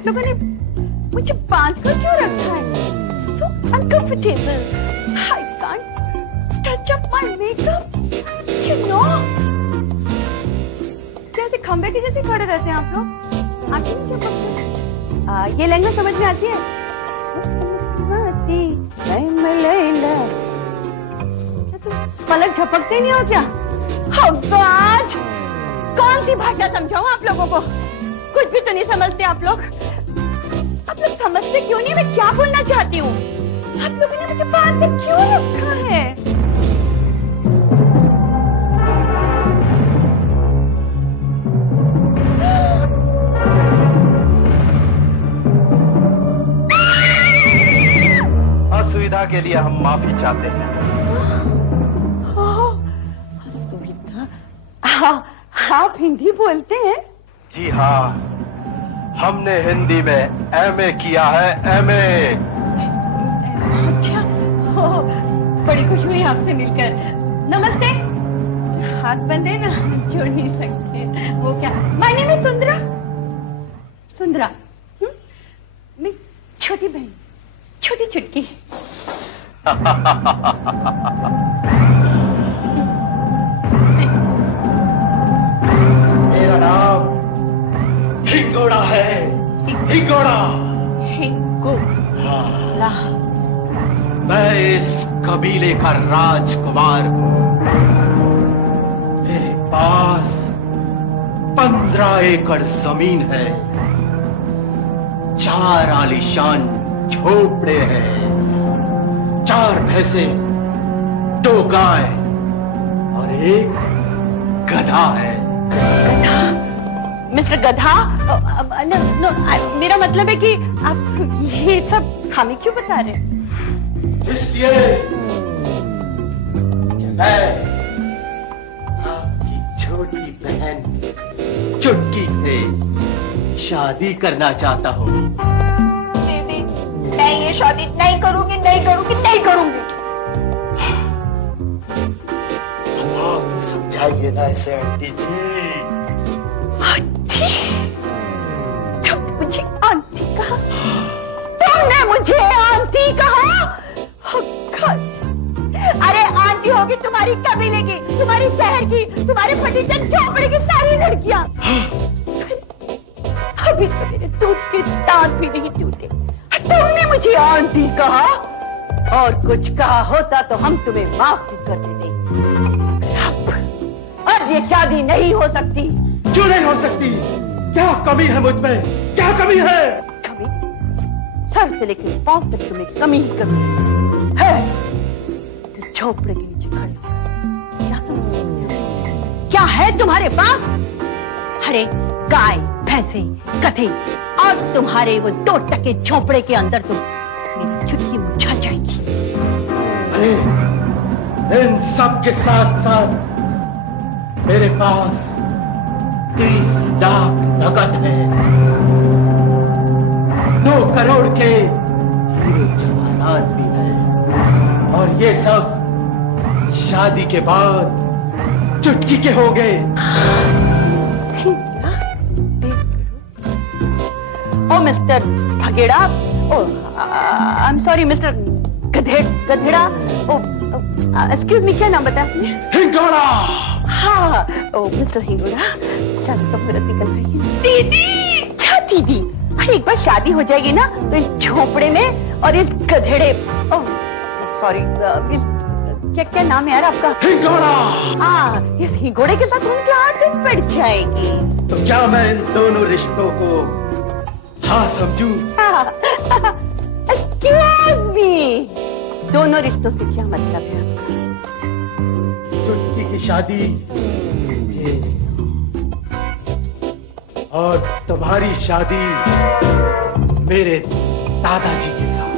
आप लोगों ने मुझे बांध कर क्यों रखा है? So uncomfortable. I can't touch up my makeup. You know. कैसे खंबे के जैसे खड़े रहते हैं आप लोग? आंखें नहीं झपकती? ये लहंगा समझ में आती है? आती लैला। तुम पलक झपकते नहीं हो क्या? हब्बाज! कौन सी भाषा समझाऊं आप लोगों को? कुछ भी तो नहीं समझते आप लोग। आप लोग समझते क्यों नहीं? मैं क्या बोलना चाहती हूँ? आप लोगों ने मुझे बांध कर क्यों रखा है? असुविधा के लिए हम माफी चाहते हैं। असुविधा? आप हिंदी बोलते हैं? जी हाँ, हमने हिंदी में एमए किया है, एमए। अच्छा, बड़ी खुशी हुई आपसे मिलकर। नमस्ते। हाथ बंद है ना, जोड़ नहीं सकते। वो क्या? माय नेम इज सुंदरा। सुंदरा, मैं छोटी बहन, छोटी चुटकी। मेरा नाम हिंगोड़ा है। हिंगोड़ा। हिंगोड़ा। मैं इस कबीले का राजकुमार हूँ। मेरे पास 15 एकड़ जमीन है, 4 आलीशान झोपड़े हैं, 4 भैंसे, 2 गाय और 1 गधा है। गधा? मिस्टर गधा? नो, मेरा मतलब है कि आप ये सब हमें क्यों बता रहे हैं? इसलिए कि मैं आपकी छोटी बहन चुटकी से शादी करना चाहता हूँ। दीदी, मैं ये शादी नहीं करूंगी, नहीं करूंगी, नहीं करूंगी। आप समझाइए ना इसे आंटी जी। आंटी? तुम मुझे आंटी कहा? तुमने मुझे आंटी कहा? अरे आंटी होगी तुम्हारी कबीले की, तुम्हारी शहर की, तुम्हारे फटीचर झोपड़ी की सारी लड़कियां। अभी तो मेरे दूध के दांत भी नहीं टूटे, तुमने मुझे आंटी कहा। और कुछ कहा होता तो हम तुम्हें माफ भी कर देते। अब ये शादी नहीं हो सकती। क्यों नहीं हो सकती? क्या कमी है मुझ में? क्या कमी है? कमी? सर से लेकर पांव तक तुम्हें कमी ही कमी है। इस झोपड़े के नीचे खड़े क्या है तुम्हारे पास? अरे गाय, भैंसे, गधे और तुम्हारे वो 2 टके झोपड़े के अंदर तो मेरी चुटकी मुरझा जाएगी। अरे इन सब के साथ साथ मेरे पास 30 लाख नकद है, 2 करोड़ के हीरे जवाहरात भी है, और ये सब शादी के बाद चुटकी के हो गए। ओ मिस्टर भगेड़ा, ओ आई एम सॉरी मिस्टर गधेड़ा, ओ एक्सक्यूज मी, क्या नाम बताया आपने? हिंगोड़ा। हाँ, ओ मिस्टर हिंगोड़ा, शादी तो मुहूर्त निकल रही है। दीदी! क्या दीदी? अरे एक बार शादी हो जाएगी ना तो इस झोपड़े में और इस गधेड़े, ओ सॉरी, क्या नाम है यार आपका? हिंगोड़ा। हाँ, इस हिंगोड़े के साथ उनकी आदत पड़ जाएगी। तो क्या मैं इन दोनों रिश्तों को हाँ समझूं? एक्सक्यूज मी, दोनों रिश्तों से क्या मतलब है? चुटकी की शादी और तुम्हारी शादी मेरे दादाजी के साथ।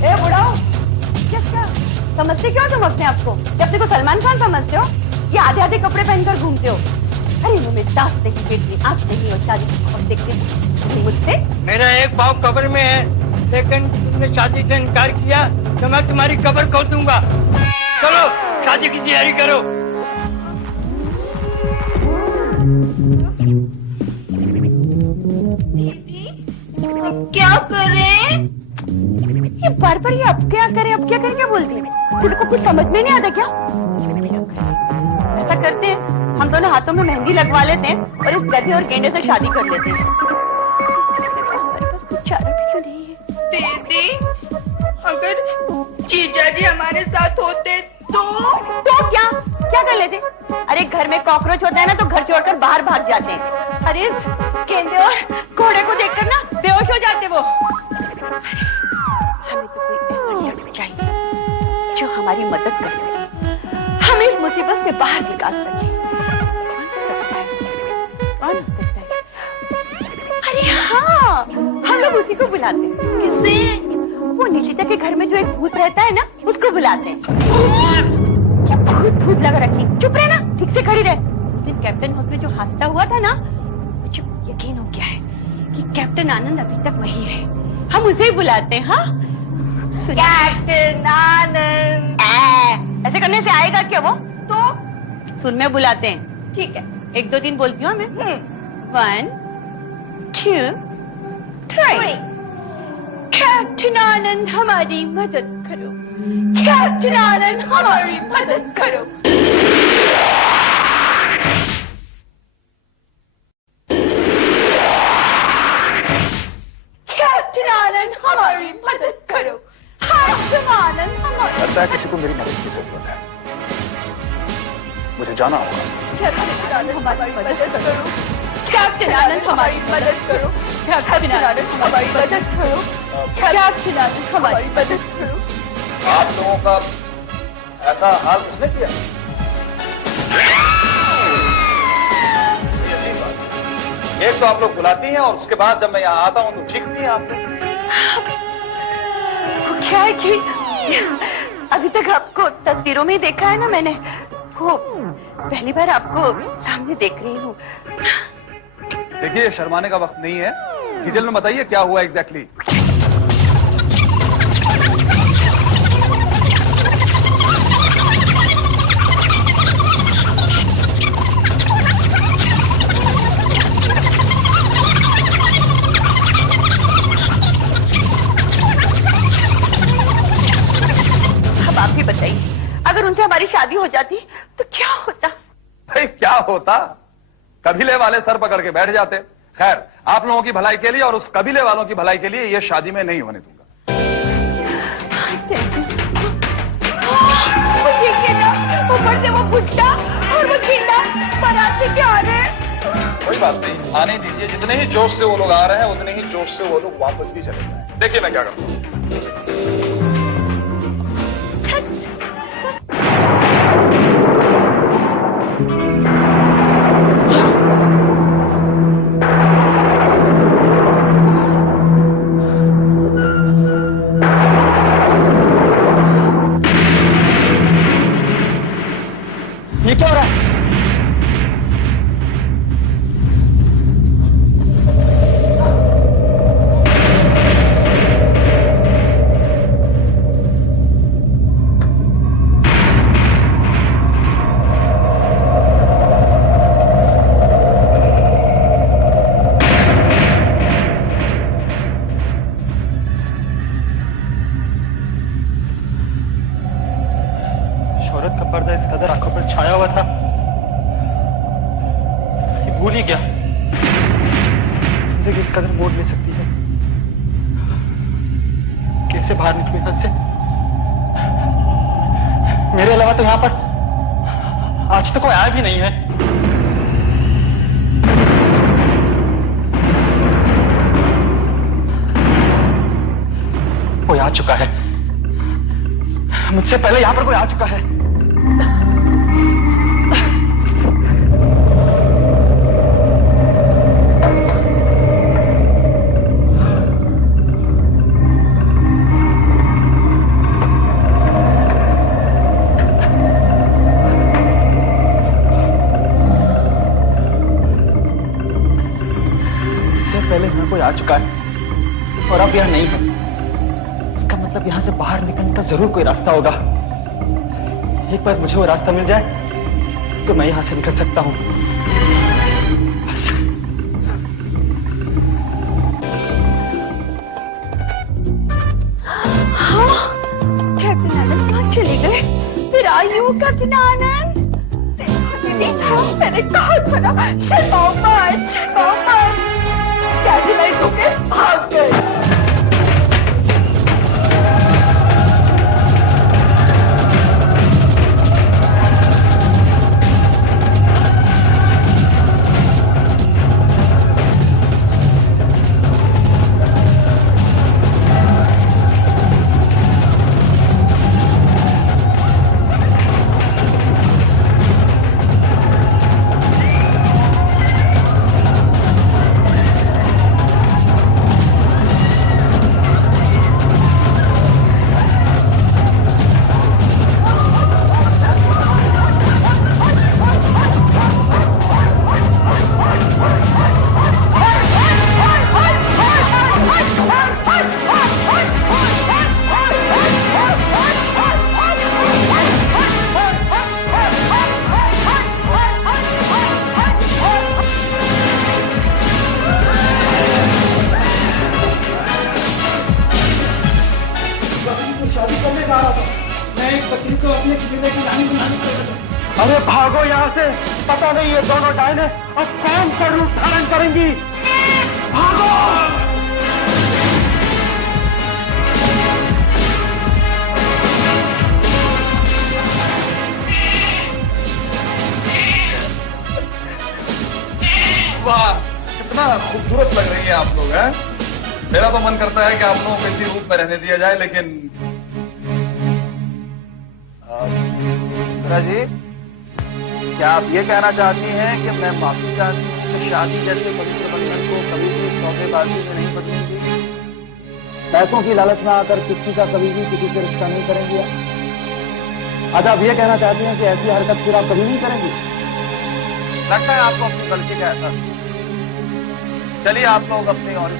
ए बुढ़ाओ, क्या समझते क्यों तुम अपने आप को? कि अपने को सलमान खान समझते हो? ये आधे आधे कपड़े पहनकर घूमते हो? अरे मुंह में दांत नहीं, पेट में आंख नहीं, और शादी और देखते हो मुझसे? मेरा एक पाँव कब्र में है, लेकिन तुमने शादी से इनकार किया तो मैं तुम्हारी कब्र खोद दूंगा। चलो शादी की तैयारी करो। दीदी, अब क्या करें? ये बार बार ये अब क्या करें क्या बोलती है? तेरे को कुछ समझ में नहीं आता क्या? ऐसा करते हैं, हम दोनों हाथों में मेहंदी लगवा लेते हैं और इस गधे और गेंडे से शादी कर लेते हैं। हमारे पास कुछ चारा भी तो नहीं है। दीदी, अगर जीजा जी हमारे साथ होते तो क्या कर लेते? अरे घर में कॉकरोच होता है ना तो घर छोड़कर बाहर भाग जाते हैं। अरे इस गेंदे और घोड़े को देखकर ना बेहोश हो जाते वो। हमें तो कोई ऐसा शख्स चाहिए जो हमारी मदद कर सके, हमें इस मुसीबत से बाहर निकाल सके। कौन हो सकता है? अरे हाँ, हम लोग उसी को बुलाते हैं। किसे? वो निशिता के घर में जो एक भूत रहता है ना, उसको बुलाते हैं। क्या भूत लगा रखी? चुप रहे ना, ठीक से खड़ी रहे। उस दिन कैप्टन हाउस में जो हादसा हुआ था ना, मुझे यकीन हो गया है कि कैप्टन आनंद अभी तक वही है। हम उसे ही बुलाते हैं। हाँ, कैप्टन आनंद। ऐसे करने से आएगा क्या वो? तो सुन में बुलाते हैं। ठीक है, 1 2 3 बोलती हूँ मैं। 1 2 3। कैप्टन आनंद हमारी मदद करो, कैप्टन आनंद हमारी मदद करो। कैप्टन आनंद हमारी मदद करो, कैप्टन आनंद हमारी। लगता है किसी को मेरी मदद की जरूरत है, मुझे जाना होगा। कैप्टन आनंद हमारी मदद करो, कैप्टन आनंद हमारी मदद करो, कैप्टन आनंद हमारी मदद करो, कैप्टन आनंद हमारी मदद करो। आप लोगों का ऐसा हाल किसने किया? एक तो आप लोग बुलाती हैं और उसके बाद जब मैं यहाँ आता हूँ तो चीखती हैं आप लोग। क्या है कि अभी तक आपको तस्वीरों में ही देखा है ना मैंने, वो पहली बार आपको सामने देख रही हूँ। देखिए, शर्माने का वक्त नहीं है, डिटेल में बताइए क्या हुआ एग्जैक्टली। अब आप ही बताइए, अगर उनसे हमारी शादी हो जाती तो क्या होता? भाई क्या होता? कबीले वाले सर पकड़ के बैठ जाते। खैर, आप लोगों की भलाई के लिए और उस कबीले वालों की भलाई के लिए ये शादी में नहीं होने दूंगा। वो देखिए ना, ऊपर से वो बुड्ढा और वो गिंडा बारात लेके आ रहे हैं। कोई बात नहीं, आने दीजिए। जितने ही जोश से वो लोग आ रहे हैं उतने ही जोश से वो लोग वापस भी चले जाएं। देखिए मैं क्या करूँ। ये क्या हो रहा है? शोहरत का पर्दा इस कदर आंखों पर छाया हुआ था कि भूल ही गया जिंदगी इस कदर मोड़ ले सकती है। कैसे बाहर निकलूं यहां से? मेरे अलावा तो यहां पर आज तक कोई आया भी नहीं है। कोई आ चुका है, मुझसे पहले यहां पर कोई आ चुका है। मुझसे पहले यहां कोई आ चुका है और अब यहां नहीं है। इसका मतलब यहां से बाहर निकलने का जरूर कोई रास्ता होगा। एक बार मुझे वो रास्ता मिल जाए तो मैं यहां से निकल सकता हूं। बस। हाँ, कैप्टन आनंद कहाँ चले गए? फिर आयु कैप्टन आनंद? मैंने कहा था ना, शर्माओ मत, कैंडललाइट होके भाग गए। अरे भागो यहाँ से, पता नहीं ये दोनों डायने अब कौन सा रूप धारण करेंगी। भागो। वाह, कितना खूबसूरत लग रही है आप लोग हैं। मेरा तो मन करता है कि आप लोगों को इसी रूप में रहने दिया जाए, लेकिन जी, क्या आप ये कहना चाहती हैं कि मैं माफी चाहती हूँ कि शादी जैसे पवित्र बंधन को कभी भी सौदेबाजी में नहीं बदलूंगी? पैसों की लालच में आकर किसी का कभी भी किसी से रिश्ता नहीं करेंगी? अच्छा, आप ये कहना चाहती हैं कि ऐसी हरकत फिर आप कभी नहीं करेंगी? लगता है आपको अपनी गलती का एहसास। चलिए आप लोग अपनी और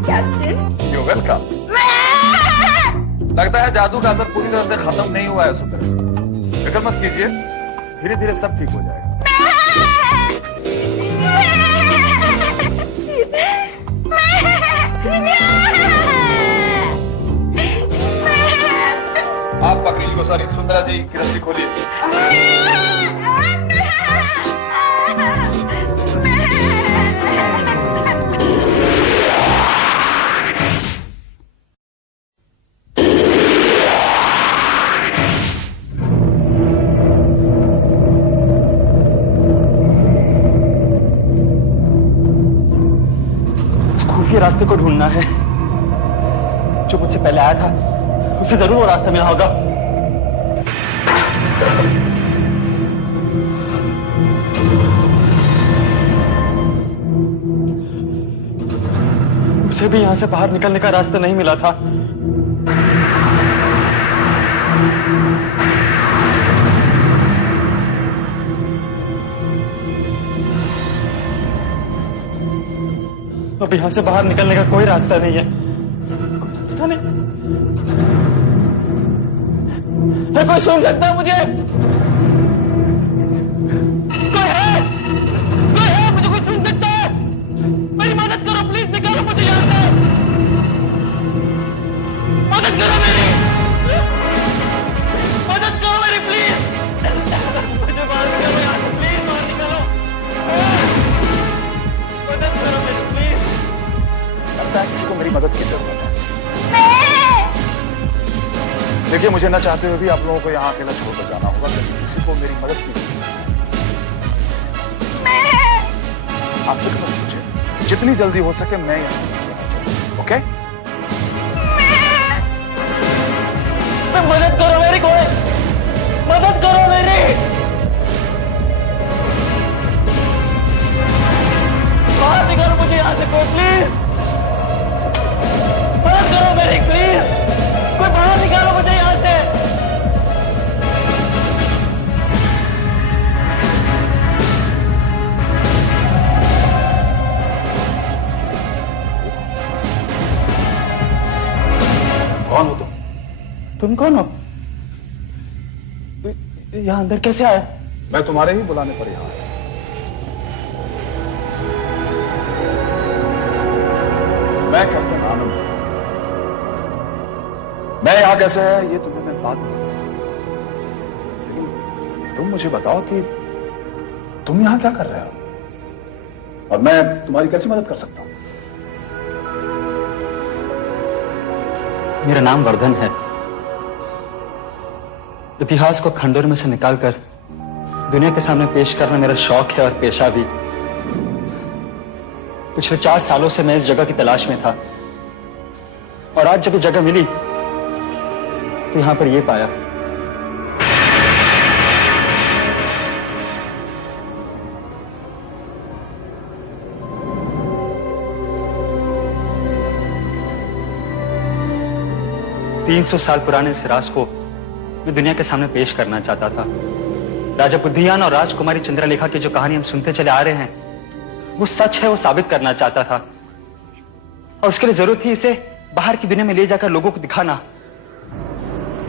कैप्टन, यू वेलकम। लगता है जादू का असर पूरी तरह से खत्म नहीं हुआ है सुंदर। फिक्र मत कीजिए, धीरे धीरे सब ठीक हो जाएगा। आप पकड़ी को सॉरी, सुंदरा जी की रस्सी खोलिए। रास्ते को ढूंढना है। जो मुझसे पहले आया था उसे जरूर वो रास्ता मिला होगा। उसे भी यहां से बाहर निकलने का रास्ता नहीं मिला था। अब यहां से बाहर निकलने का कोई रास्ता नहीं है। कोई रास्ता नहीं। है कोई सुन सकता है मुझे? कोई है? मुझे कोई सुन सकता है? मेरी मदद करो प्लीज, निकालो मुझे यहां से। मदद करो मेरी, मदद करो मेरी प्लीज। मुझे बाहर निकालो यहां से प्लीज, बाहर निकालो। मदद करो मेरी प्लीज। लगता है किसी को मेरी मदद की जरूरत है। देखिए, मुझे न चाहते हुए भी आप लोगों को यहाँ अकेला छोड़कर जाना होगा, क्योंकि किसी को मेरी मदद की जरूरत है। आप फिक्र मत कीजिए, जितनी जल्दी हो सके मैं यहाँ ओके? मदद करो मेरी, कोई मदद करो मेरी। बाहर निकालो मुझे यहाँ से कोई, प्लीज मदद करो मेरी, प्लीज कोई बाहर निकालो मुझे यहाँ से। तुम कौन हो? यहाँ अंदर कैसे आया? मैं तुम्हारे ही बुलाने पर यहां आया। मैं कैप्टन आनंद, मैं यहां कैसे है ये तुम्हें मैं बात में बताऊंगा, लेकिन तुम मुझे बताओ कि तुम यहां क्या कर रहे हो और मैं तुम्हारी कैसे मदद कर सकता हूं? मेरा नाम वर्धन है। इतिहास को खंडों में से निकालकर दुनिया के सामने पेश करना मेरा शौक है और पेशा भी। पिछले 4 सालों से मैं इस जगह की तलाश में था और आज जब ये जगह मिली तो यहां पर ये पाया। तीन 300 साल पुराने इस राज को मैं दुनिया के सामने पेश करना चाहता था। राजा बुद्धियान और राजकुमारी चंद्रलेखा की जो कहानी हम सुनते चले आ रहे हैं वो सच है, वो साबित करना चाहता था और उसके लिए जरूरत थी इसे बाहर की दुनिया में ले जाकर लोगों को दिखाना।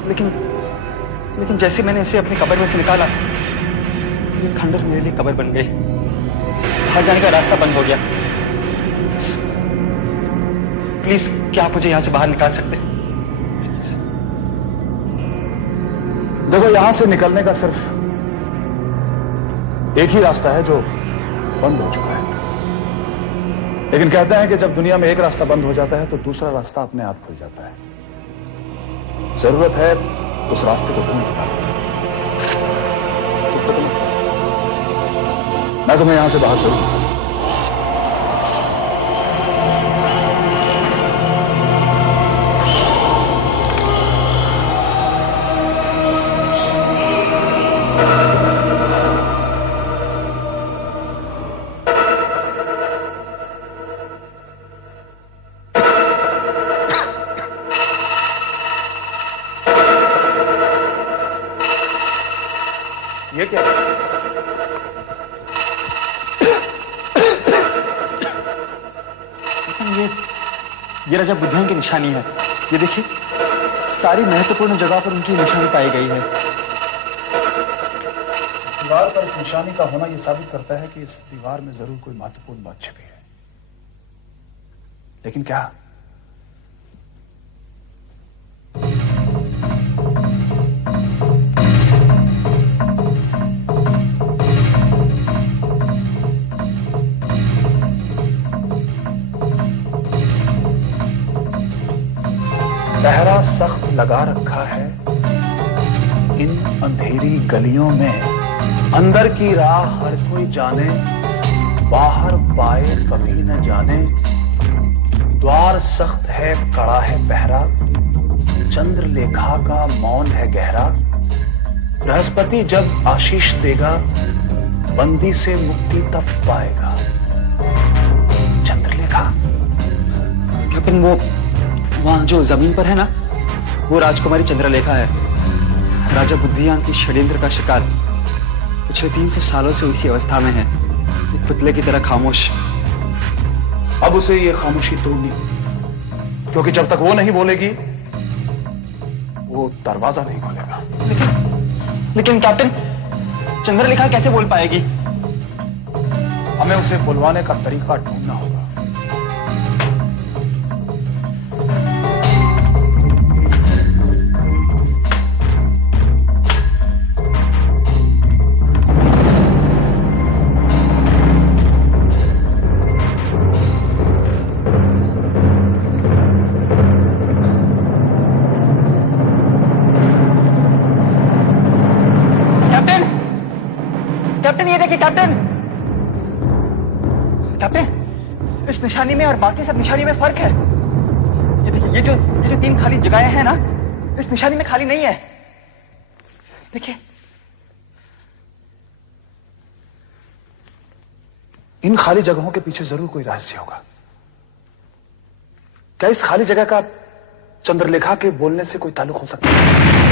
लेकिन जैसे मैंने इसे अपनी कब्र में से निकाला ये खंडर मेरे लिए कब्र बन गई। बाहर जाने का रास्ता बंद हो गया। प्लीज क्या आप मुझे यहां से बाहर निकाल सकते हैं? देखो, यहां से निकलने का सिर्फ एक ही रास्ता है जो बंद हो चुका है, लेकिन कहते हैं कि जब दुनिया में एक रास्ता बंद हो जाता है तो दूसरा रास्ता अपने आप खुल जाता है। जरूरत है उस रास्ते को ढूंढ निकालने की। मैं तुम्हें यहां से बाहर जरूर। ये क्या है? ये राजा बुद्धियान की निशानी है। ये देखिए, सारी महत्वपूर्ण जगह पर उनकी निशानी पाई गई है। दीवार पर इस निशानी का होना यह साबित करता है कि इस दीवार में जरूर कोई महत्वपूर्ण बात छिपी है, लेकिन क्या? पहरा सख्त लगा रखा है इन अंधेरी गलियों में, अंदर की राह हर कोई जाने, बाहर पाए कभी न जाने। द्वार सख्त है, कड़ा है पहरा, चंद्रलेखा का मौन है गहरा। बृहस्पति जब आशीष देगा, बंदी से मुक्ति तब पाएगा। चंद्रलेखा कैप्टन, वो वहां जो जमीन पर है ना, वो राजकुमारी चंद्रलेखा है। राजा बुद्धियान की षड्यंत्र का शिकार पिछले 300 सालों से इसी अवस्था में है, एक पुतले की तरह खामोश। अब उसे ये खामोशी तोड़नी, क्योंकि जब तक वो नहीं बोलेगी वो दरवाजा नहीं खोलेगा। लेकिन कैप्टन, चंद्रलेखा कैसे बोल पाएगी? हमें उसे बुलवाने का तरीका ढूंढना होगा। कैप्टन, ये देखिए कैप्टन। कैप्टन, इस निशानी में और बाकी सब निशानी में फर्क है। ये देखिए, ये जो 3 खाली जगहें हैं ना, इस निशानी में खाली नहीं है। देखिए, इन खाली जगहों के पीछे जरूर कोई रहस्य होगा। क्या इस खाली जगह का चंद्रलेखा के बोलने से कोई ताल्लुक हो सकता है?